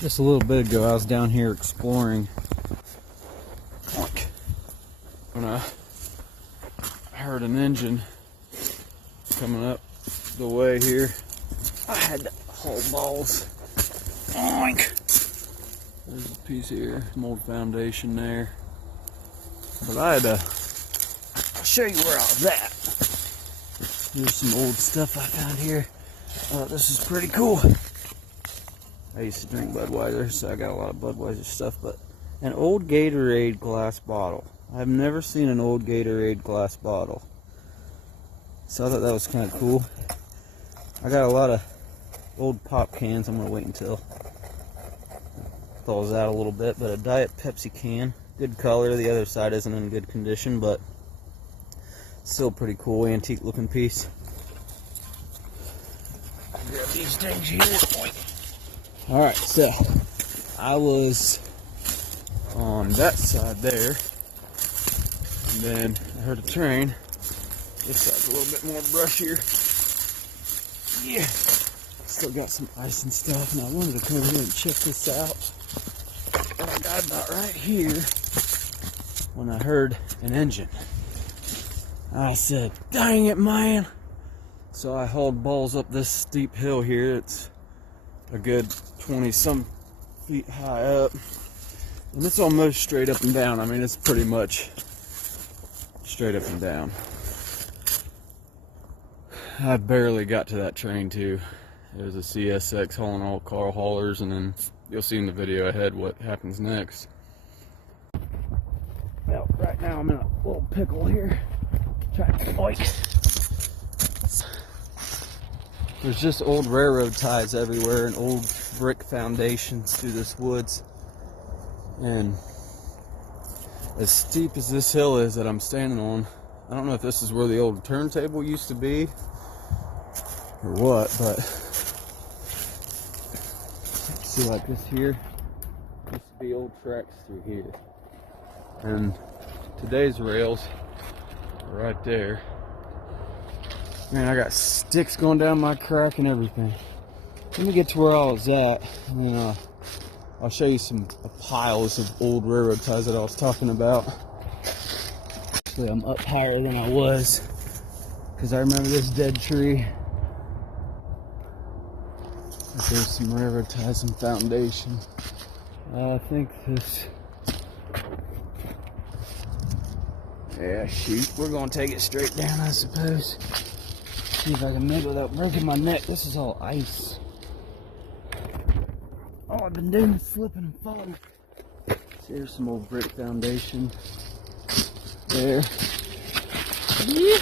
Just a little bit ago, I was down here exploring when I heard an engine coming up the way here. I had to haul balls. Oink! There's a piece here, some old foundation there. But I had to, I'll show you where I was at. There's some old stuff I found here. This is pretty cool. I used to drink Budweiser, so I got a lot of Budweiser stuff, but an old Gatorade glass bottle. I've never seen an old Gatorade glass bottle. So I thought that was kind of cool. I got a lot of old pop cans. I'm going to wait until it thaws out a little bit, but a Diet Pepsi can. Good color. The other side isn't in good condition, but still pretty cool, antique looking piece. Grab these things here. Alright, so I was on that side there, and then I heard a train. This side's a little bit more brushier. Yeah, still got some ice and stuff, and I wanted to come here and check this out. And I got about right here when I heard an engine. I said, dang it, man. So I hauled balls up this steep hill here. It's a good 20-some feet high up. And it's almost straight up and down. I mean, it's pretty much straight up and down. I barely got to that train, too. It was a CSX hauling all car haulers, and then you'll see in the video ahead what happens next. Well, right now I'm in a little pickle here. Trying to oink. There's just old railroad ties everywhere and old brick foundations through this woods. And as steep as this hill is that I'm standing on, I don't know if this is where the old turntable used to be or what, but see, like this here used to be old tracks through here. And today's rails are right there. Man, I got sticks going down my crack and everything. Let me get to where I was at, and then I'll show you some piles of old railroad ties that I was talking about. Actually, I'm up higher than I was, because I remember this dead tree. There's some railroad ties and foundation. I think this... Yeah, shoot. We're going to take it straight down, I suppose. See if I can make it without breaking my neck. This is all ice. All I've been doing is slipping and falling. So here's some old brick foundation. There. Yeah.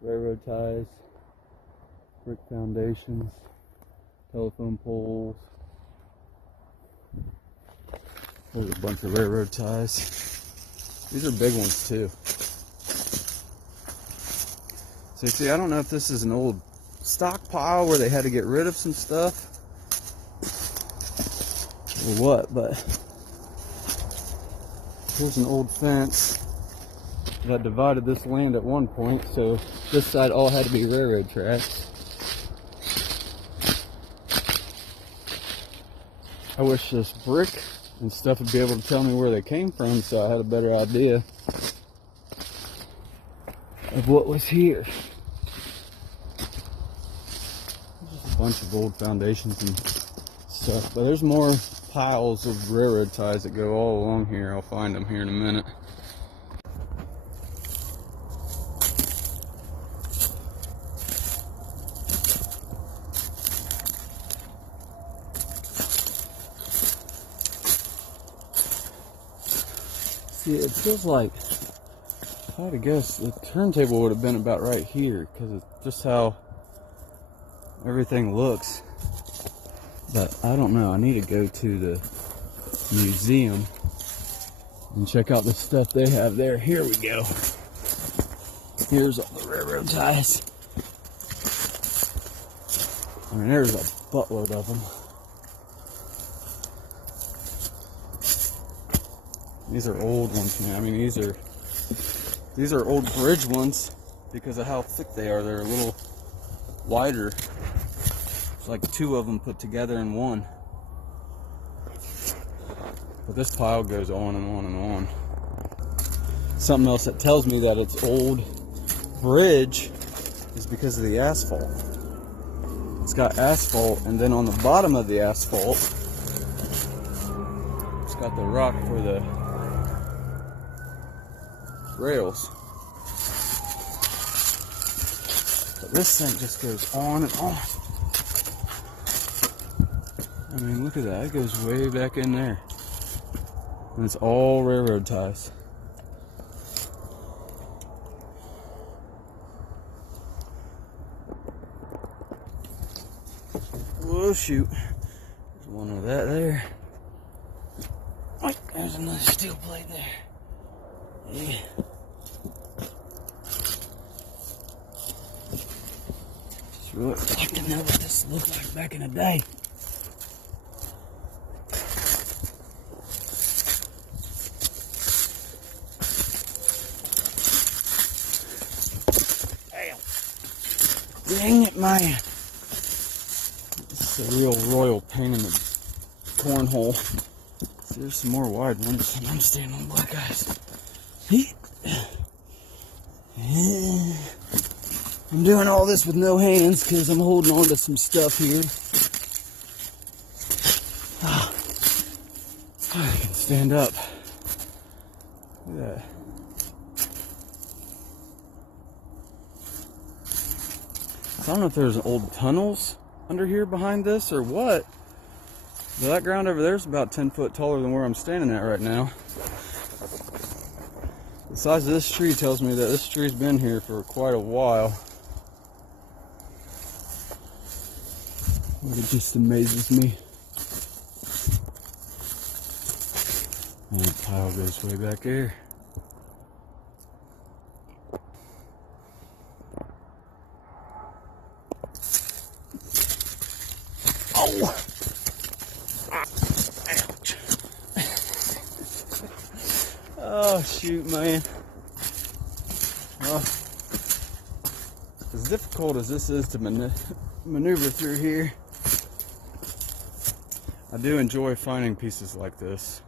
Railroad ties. Brick foundations. Telephone poles. There's a bunch of railroad ties. These are big ones too. So you see, I don't know if this is an old stockpile where they had to get rid of some stuff or what, but here's an old fence that divided this land at one point, so this side all had to be railroad tracks. I wish this brick and stuff would be able to tell me where they came from, so I had a better idea of what was here. Just a bunch of old foundations and stuff, but there's more piles of railroad ties that go all along here. I'll find them here in a minute. See, it feels like, if I had to guess, the turntable would have been about right here, because it's just how everything looks. But I don't know, I need to go to the museum and check out the stuff they have there. Here we go. Here's all the railroad ties. I mean, there's a buttload of them. These are old ones, man. I mean, these are old bridge ones because of how thick they are. They're a little wider It's like two of them put together in one. But this pile goes on and on and on. Something else that tells me that it's old bridge is because of the asphalt. It's got asphalt, and then on the bottom of the asphalt, it's got the rock for the rails. But this thing just goes on and on. I mean, look at that. It goes way back in there. And it's all railroad ties. Whoa, shoot. There's one of that there. Oh, there's another steel plate there. Yeah. Just really like to know what this looked like back in the day. Dang it, man. This is a real royal pain in the cornhole. See, there's some more wide ones. I'm standing on black ice. I'm doing all this with no hands because I'm holding on to some stuff here. I can stand up. Look at that. I don't know if there's old tunnels under here behind this or what. But that ground over there is about 10 foot taller than where I'm standing at right now. The size of this tree tells me that this tree's been here for quite a while. It just amazes me. And that pile goes way back there. Oh! Ouch. Oh, shoot, man. Well, as difficult as this is to maneuver through here, I do enjoy finding pieces like this.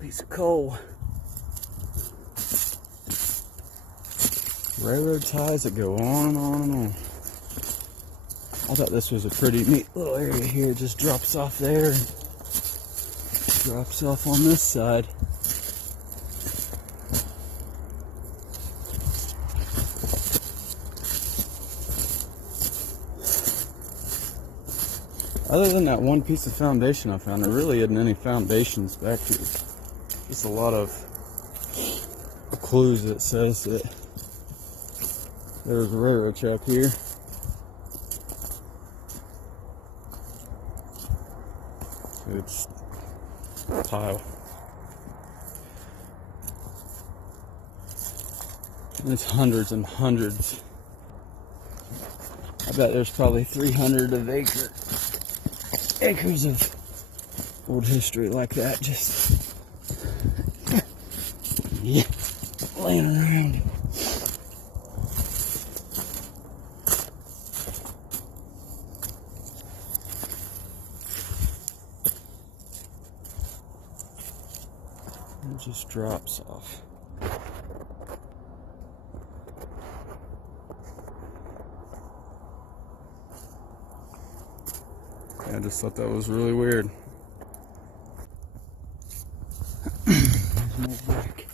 Piece of coal. Railroad ties that go on and on and on. I thought this was a pretty neat little area here. It just drops off there and drops off on this side. Other than that one piece of foundation I found, there really isn't any foundations back here. Just a lot of clues that says that there's a railroad track here. It's a pile. And it's hundreds and hundreds. I bet there's probably 300 of acres of old history like that, just laying around. It just drops off. I just thought that was really weird. There's more brick.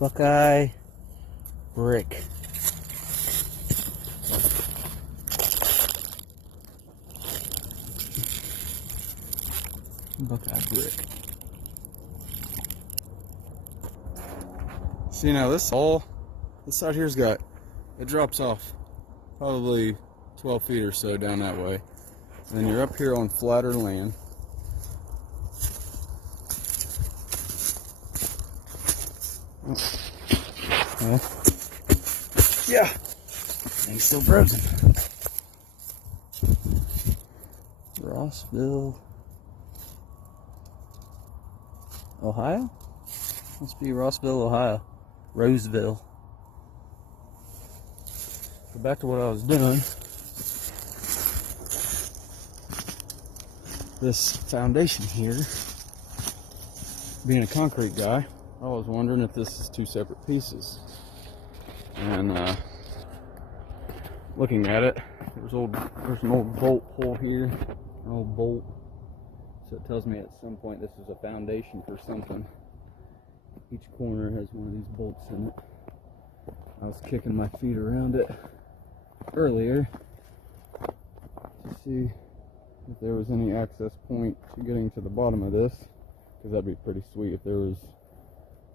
Buckeye brick. Buckeye brick. See, now this side here's got, it drops off probably 12 feet or so down that way. And then you're up here on flatter land. Oh. Yeah, thing's still frozen. Rossville, Ohio? Must be Rossville, Ohio. Roseville. So back to what I was doing. This foundation here, being a concrete guy, I was wondering if this is two separate pieces. And looking at it, there's an old bolt hole here, an old bolt. So it tells me at some point this is a foundation for something. Each corner has one of these bolts in it. I was kicking my feet around it earlier to see if there was any access point to getting to the bottom of this, because that'd be pretty sweet if there was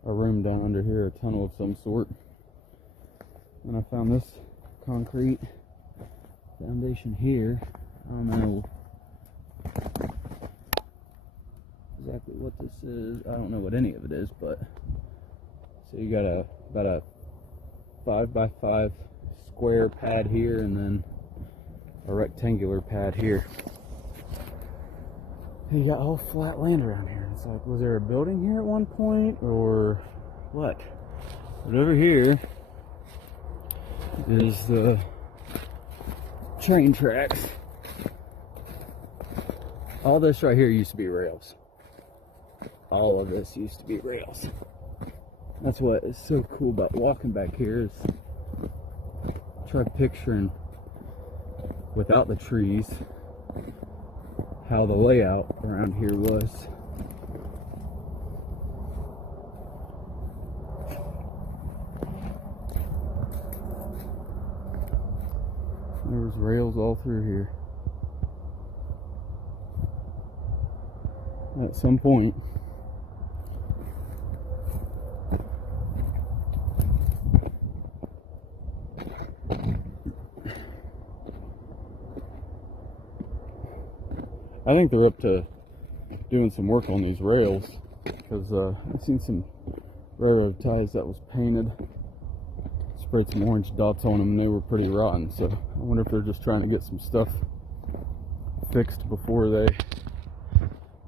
a room down under here, a tunnel of some sort. And I found this concrete foundation here. I don't know exactly what this is. I don't know what any of it is, but so you got about a 5x5 square pad here, and then a rectangular pad here. You got all flat land around here. It's like, was there a building here at one point, or what? But over here is the train tracks. All this right here used to be rails. All of this used to be rails. That's what is so cool about walking back here, is try picturing without the trees how the layout around here was. There was rails all through here. At some point, I think they're up to doing some work on these rails, because I've seen some railroad ties that was painted, sprayed some orange dots on them, and they were pretty rotten. So I wonder if they're just trying to get some stuff fixed before they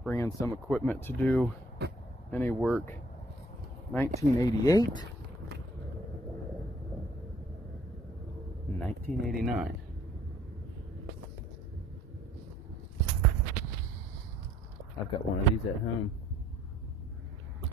bring in some equipment to do any work. 1988, 1989. I've got one of these at home.